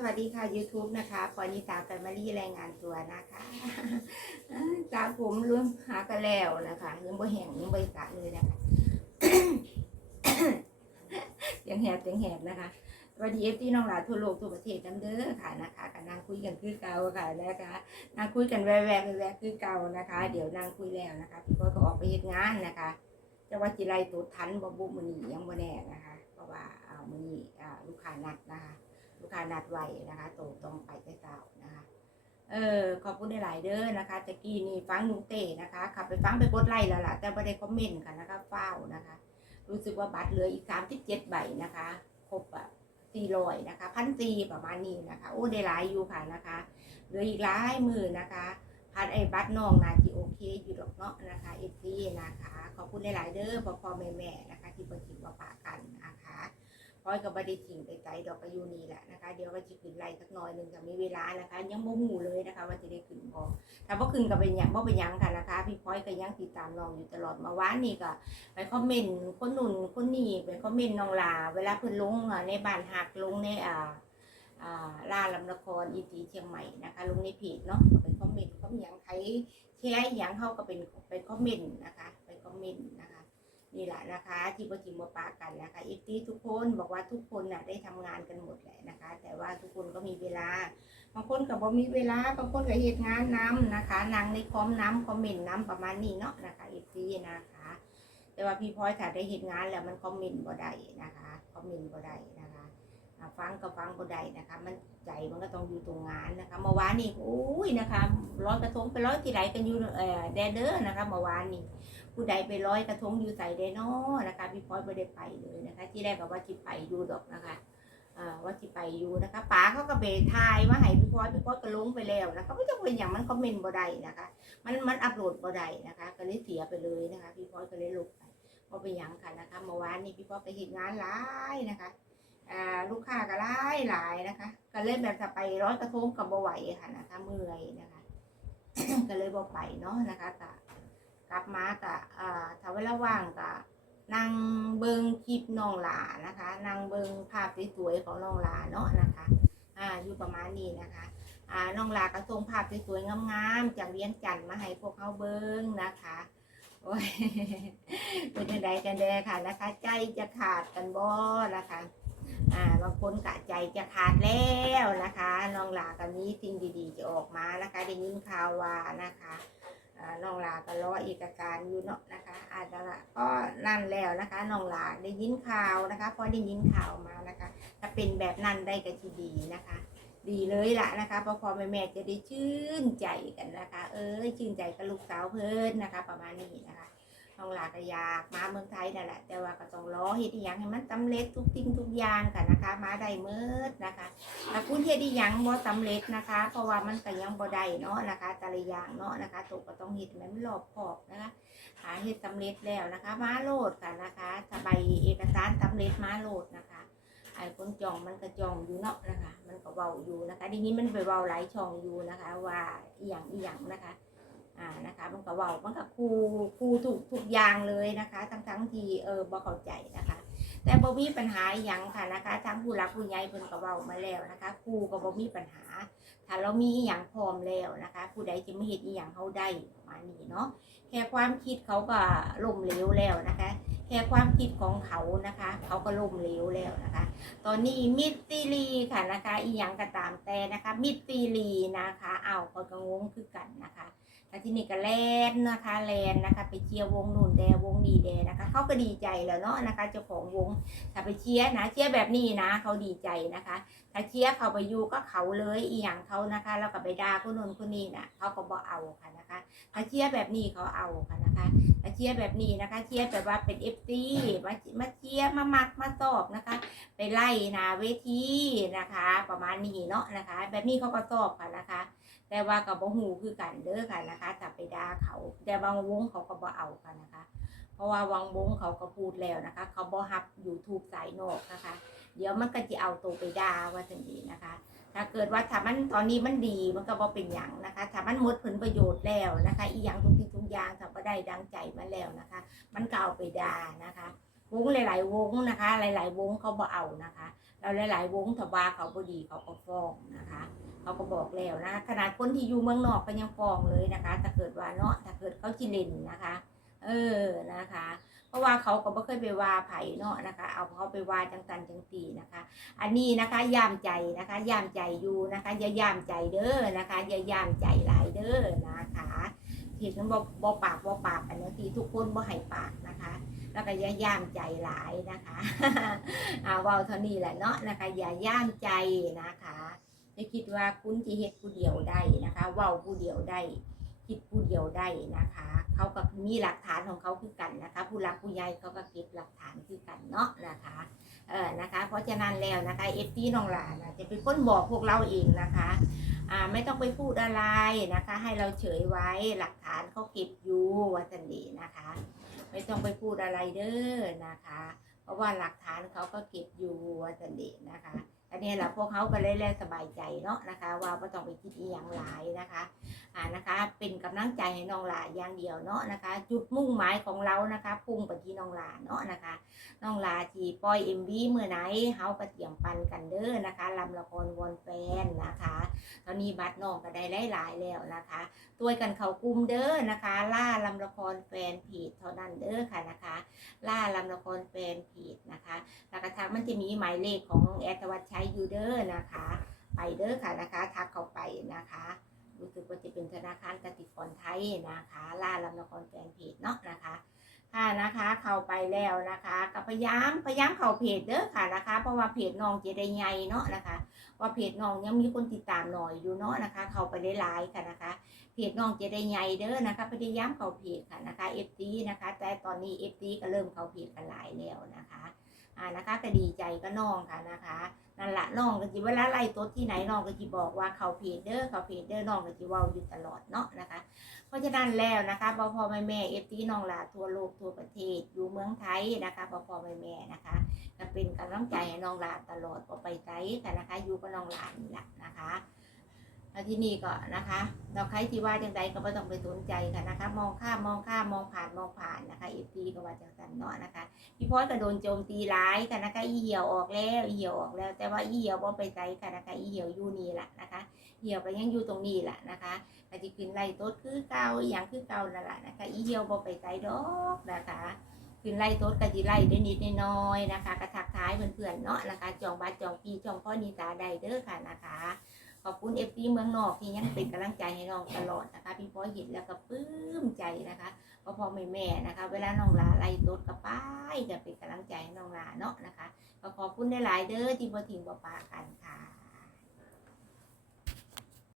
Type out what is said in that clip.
สวัสดีค่ะ YouTube นะคะปอนิตาแฟมิลี่รายงานตัวนะคะตาผมรวมหากันแล้วนะคะยังบ่แห้งยังบ่สระเลยนะคะเสียงแหบเสียงแหบนะคะสวัสดีเอฟที่น้องหลานทั่วโลกทั่วประเทศกันเด้อค่ะนะคะกันนางคุยกันคือเก่าค่ะนะคะนางคุยกันแวะแวะแวะคือเก่านะคะ เดี๋ยวนางคุยแล้วนะคะพี่ก้อยก็ออกไปเฮ็ดงานนะคะจะว่าจิไรตัวทันบ่บุมื้อนี้ยังบ่แน่นะคะ เพราะว่าอ่ามื้อนี้อ่าลูกค้านัดนะคะ ลูกค้านัดไว้นะคะโตตรงไปแต่เช้านะคะเออขอบคุณหลาย ๆ เด้อนะคะตะกี้นี่ฟังหนุงเต้นะคะขับไปฟังไปกดไลค์แล้วล่ะ แต่ไม่ได้คอมเมนต์ค่ะนะคะเฝ้านะคะ รู้สึกว่าบัตรเหลืออีกสามสิบเจ็ดใบนะคะ ครบอะสี่ร้อยนะคะพันสี่ประมาณนี้นะคะ โอ้ได้หลายอยู่ค่ะนะคะ เหลืออีกหลายมือนะคะพัดไอ้บัตรน้องนาจีโอเคอยู่ดอกเนาะนะคะเอฟซีนะคะ ขอบคุณหลาย ๆ เด้อพ่อพ่อแม่แม่นะคะ ที่เปิดถิ่นมาปากันนะคะ อยกับบไดีทิ้งไปไกลดอกกระยูนีแหละนะคะ เดี๋ยวก็จะขึ้นไล่สักหน่อยหนึ่งถ้ามีเวลานะคะ ยังบ่หูเลยนะคะ ว่าจะได้ขึ้นบ่ถ้าบ่าขึ้นก็เป็นยังบ่เป็นยังค่ะนะคะ พี่พลอยก็ยังติดตามน้องอยู่ตลอดมาว่านนี่ก็ไปคอมเมนต์คนนุ่นคนนี่ไปคอมเมนต์น้องลา เวลาเพิ่อนลงในบ้านหักลงในอ่าอ่าล่าลำละครอีตีเชียงใหม่นะคะลงในเพจเนาะไปคอมเมนต์คอมหยังใครแชร์อหยังเขาก็เป็นไปคอมเมนต์นะคะ ไปคอมเมนต์นะคะ นี่แหละนะคะที่ประจิมมาปากันนะคะอีฟตี้ทุกคนบอกว่าทุกคนน่ะได้ทำงานกันหมดแหละนะคะ แต่ว่าทุกคนก็มีเวลาบางคนกับ่มีเวลาบางคนกับเหตุงานน้ำนะคะนั่งในคอมน้ำคอมเมนต์น้ำประมาณนี้เนาะนะคะอีฟตี้นะคะ แต่ว่าพี่พลอยถ้าได้เหตุงานแล้วมันคอมเมนต์บ่ได้นะคะคอมเมนต์บ่ได้ ฟังก็ฟังบ่ได้นะคะ มันใจมันก็ต้องอยู่ตรงงานนะคะเมื่อวานนี้โอ้ยนะคะร้อยกระทงไปร้อยที่ไหนกันอยู่เออแดนเดอร์นะคะเมื่อวานนี้ผู้ใดไปร้อยกระทงอยู่ใส่เดนอนะคะพี่พลอยไม่ได้ไปเลยนะคะ ที่แรกก็ว่าจิไปอยู่ดอกนะคะว่าจิไปอยู่นะคะป๋าเขาก็ไปทายว่าให้พี่พลอยพี่พลอยก็ลงไปแล้วนะคะไม่ต้องเป็นอย่างมันคอมเมนต์บ่ได้นะคะ มันมันอัปโหลดบ่ได้นะคะ ก็เลยเสียไปเลยนะคะ พี่พลอยก็เลยลบไปพอไปนหยังค่ะนะคะเมื่อวานนี้พี่พลอยไปเห็นงานหลายนะคะ ลูกค้าก็หลายหลายนะคะ ก็เลยแบบจะไปร้อยกระทงกับบ่ไหวค่ะนะคะเมื่อยนะคะ ก็เลยบ่ไปเนาะนะคะก็กลับมากะอ่าถ้าเวลาว่างกะนั่งเบิงคลิปน้องหลานะคะนั่งเบิงภาพสวยๆของน้องหลาเนาะนะคะอ่าอยู่ประมาณนี้นะคะอ่าน้องหลาก็ส่งภาพสวยๆงามๆจากเวียงจันทน์มาให้พวกเขาเบิงนะคะโอ้ยเป็นยังไงกันแน่ค่ะนะคะ ใจจะขาดกันบ่นะคะ อ่าบางคนกะใจจะขาดแล้วนะคะน้องหลาก็มีสิ่งดีๆ จะออกมานะคะได้ยินข่าวว่านะคะน้องลาก็รอเอกการอยู่เนาะนะคะ อาจจะก็นั่นแล้วนะคะน้องลาได้ยินข่าวนะคะพอได้ยินข่าวมานะคะ ถ้าเป็นแบบนั้นได้ก็ทีดีนะคะ ดีเลยล่ะนะคะเพอพอแม่แม่ๆจะได้ชื่นใจกันนะคะ เอ้ยชื่นใจกับลูกสาวเพิ่นนะคะ ประมาณนี้นะคะ น้องลาก็อยากมาเมืองไทยนั่นแหละ แต่ว่าก็ต้องรอเฮ็ดอหยังให้มันสำเร็จทุกสิ่งทุกอย่างกันนะคะ มาได้เมิดนะคะถ้าคุณเฮ็ดอีหยังบ่สำเร็จนะคะ เพราะว่ามันก็ยังบ่ได้เนาะนะคะแต่ละอย่างเนาะนะคะตกก็ต้องเฮ็ดให้มันรอบคอบนะคะหาเฮ็ดสำเร็จแล้วนะคะ มาโหลดกันนะคะสบายเอกสารสำเร็จมาโหลดนะคะไอ้คนจองมันก็จองอยู่เนาะนะคะ มันก็เว้าอยู่นะคะทีนี้มันไปเว้าหลายช่องอยู่นะคะ ว่าอีหยังอีหยังนะคะ อ่านะคะมันก็เว้ามันก็คูคูทุกทุกอย่างเลยนะคะ ทั้งทั้งที่เออบ่เข้าใจนะคะ แต่บ่มีปัญหาอหย่างค่ะนะคะทางผู้รักผู้ใหญ่เพิ่นก็เว้ามาแล้วนะคะครูก็บ่มีปัญหา ถ้าเรามีอหย่างพร้อมแล้วนะคะ ผู้ใดจะมาเฮ็ดอีหยังเฮาได้ประมาณนี้เนาะแค่ความคิดเขาก็ล่มเหลวแล้วนะคะ แค่ความคิดของเขานะคะ เขาก็ล่มเหลวแล้วนะคะ ตอนนี้มิตรซีรีค่ะนะคะ อีหยังก็ตามแต่นะคะ มิตรซีรีนะคะเอ้าวก็งงคือกันนะคะ แล้วที่นี่ก็แลนนะคะแลนนะคะ ไปเชียร์วงนู่นแดวงนีแดนะคะเขาก็ดีใจแล้วเนาะนะคะเจ้าของวงถ้าไปเชียร์นะเชียร์แบบนี้นะเขาดีใจนะคะ ถ้าเชียร์เขาไปอยู่ก็เขาเลยอีหยังเขานะคะแล้วก็ไปด่าคนนู้นคนนี้นะเขาก็บ่เอาค่ะนะคะ ถ้าเชียร์แบบนี้เขาเอาค่ะนะคะ ถ้าเชียร์แบบนี้นะคะ เชียร์แบบว่าเป็นเอฟซีมามาเชียร์มามักมาตอบนะคะ ไปไล่นาเวทีนะคะ ประมาณนี้เนาะนะคะ แบบนี้เขาก็ตอบค่ะนะคะ แต่ว่ากับบ่หูคือกันเด้อค่ะนะคะถ้าไปด่าเขา แต่บางวงเขาก็บ่เอากันนะคะ เพราะว่าวังวงเขาก็พูดแล้วนะคะ เขาบ่ฮับ YouTube สายนอกนะคะ เดี๋ยวมันก็จะเอาตัวไปด่าว่าทันทีนะคะ ถ้าเกิดว่าถ้ามันตอนนี้มันดีมันก็บ่เป็นหยังนะคะ ถ้ามันหมดผลประโยชน์แล้วนะคะ อีหยังทุกที่ทุกอย่างถ้าบ่ได้ดังใจมันแล้วนะคะ มันก็เอาไปด่านะคะวงหลาย ๆ วงนะคะ หลาย ๆ วงเขาบ่เอานะคะ เราหลาย ๆ วงถ้าว่าเขาบ่ดีเขาก็ฟ้องนะคะ เขาก็บอกแล้วนะ ขนาดคนที่อยู่เมืองนอกก็ยังฟ้องเลยนะคะ ถ้าเกิดว่าเนาะถ้าเกิดเขาจิเลนนะคะ เออนะคะ เพราะว่าเขาก็บ่เคยไปว่าไผ่เนาะนะคะ เอาเขาไปว่าจังตันจังตีนะคะ อันนี้นะคะย่ามใจนะคะย่ามใจอยู่นะคะอย่าย่ามใจเด้อนะคะอย่าย่ามใจหลายเด้อนะคะเหตุนั้นบ่บ่ปากบ่ปากอันนี้ที่ทุกคนบ่ให้ปากนะคะแล้วก็อย่าย่ามใจหลายนะคะอ่าว้าเท่านี้แหละเนาะนะคะอย่าย่ามใจนะคะ จะคิดว่าคุณจะเฮ็ดผู้เดียวได้นะคะเว้าผู้เดียวได้คิดผู้เดียวได้นะคะ เขาก็มีหลักฐานของเขาคือกันนะคะ ผู้หลักผู้ใหญ่เขาก็เก็บหลักฐานคือกันเนาะนะคะเออนะคะ เพราะฉะนั้นแล้วนะคะเอฟซีน้องหลานจะเป็นคนบอกพวกเราเองนะคะอ่าไม่ต้องไปพูดอะไรนะคะ ให้เราเฉยไว้หลักฐานเขาเก็บอยู่วัสันดีนะคะ ไม่ต้องไปพูดอะไรเด้อนะคะ เพราะว่าหลักฐานเขาก็เก็บอยู่วัสันดีนะคะ อันนี้แหละพวกเขาก็เลยเลสบายใจเนาะนะคะ ว่าไม่ต้องไปคิดอีหยังหลายนะคะอ่านะคะ เป็นกำลังใจให้น้องหลาอย่างเดียวเนาะนะคะ จุดมุ่งหมายของเรานะคะพุ่งไปที่น้องหลาเนาะนะคะน้องลาทีปล่อยเอ็มวีเมื่อไหนเฮาก็เตรียมปันกันเด้อนะคะลำละครวอนแฟนนะคะ อนนี้บัตรน้องก็ได้หลายๆแล้วนะคะตัวกันเขากลุ่มเด้อนะคะ ล่าลำละครแฟนเพจเท่านั้นเด้อค่ะนะคะ ล่าลำละครแฟนเพจนะคะแล้วก็ทางมันจะมีหมายเลขของแอดวัชชัยอยู่เด้อนะคะ ไปเด้อค่ะนะคะ ทักเข้าไปนะคะรู้สึกว่าจะเป็นธนาคารกสิกรไทยนะคะ ล่าลำละครแฟนเพจเนาะนะคะ ค่ะนะคะ เข้าไปแล้วนะคะก็พยายามพยายามเข้าเพจเด้อค่ะนะคะ เพราะว่าเพจน้องจะได้ใหญ่เนาะนะคะ ว่าเพจน้องยังมีคนติดตามหน่อยอยู่เนาะนะคะ เข้าไปได้หลายค่ะนะคะ เพจน้องจะได้ใหญ่เด้อนะคะ พยายามเข้าเพจค่ะนะคะเอฟซีนะคะ แต่ตอนนี้เอฟซีก็เริ่มเข้าเพจกันหลายแล้วนะคะ อ่านะคะก็ดีใจก็น้องค่ะนะคะนั่นละน้องก็จิเวลาไล่ตัวที่ไหนน้องก็จิบอกว่าเขาเพจเด้อเขาเพจเด้อน้องก็จิว่าอยู่ตลอดเนาะนะคะ เพราะฉะนั้นแล้วนะคะพ่อพ่อแม่แม่เอฟซีน้องลาทั่วโลกทั่วประเทศอยู่เมืองไทยนะคะพ่อพ่อแม่แม่นะคะก็เป็นกำลังใจให้น้องลาตลอดพอไปไกลกันนะคะ อยู่กับน้องลานี่แหละนะคะ แล้วที่นี่ก็นะคะเราใครที่ว่าจังใดก็ไม่ต้องไปสนใจค่ะนะคะ มองข้ามมองข้ามมองผ่านมองผ่านนะคะเอฟซีก็ว่าจังสันเนาะนะคะพี่พอยก็โดนโจมตีร้ายค่ะนะคะอีเหี่ยวออกแล้วอีเหี่ยวออกแล้ว แต่ว่าอีเหี่ยวบ่ไปไกลค่ะนะคะอีเหี่ยวอยู่นี่แหละนะคะเหี่ยวก็ยังอยู่ตรงนี้แหละนะคะก็จะขึ้นไล่ต้นคือเก่าอย่างคือเก่านั่นแหละนะคะอีเดียวบ่ไปไกลดอกนะคะขึ้นไล่ต้นก็จะไล่ได้นิดน้อยนะคะ กระทักท้ายเพื่อนๆเนาะนะคะ จองบัตรจองปีจองพ่อนิตาได้เด้อค่ะนะคะ ขอบคุณเอฟซีเมืองนอกที่ยังเป็นกำลังใจให้น้องตลอดนะคะพี่พ่อเห็นแล้วก็ปลื้มใจนะคะพ่อพ่อแม่แม่นะคะ เวลาน้องลาไล่ตดก็ไป้ายจะเป็นกำลังใจให้น้องลาเนาะนะคะขอบคุณได้หลายๆเด้อที่บ่ทิ้งบ่ปากันค่ะ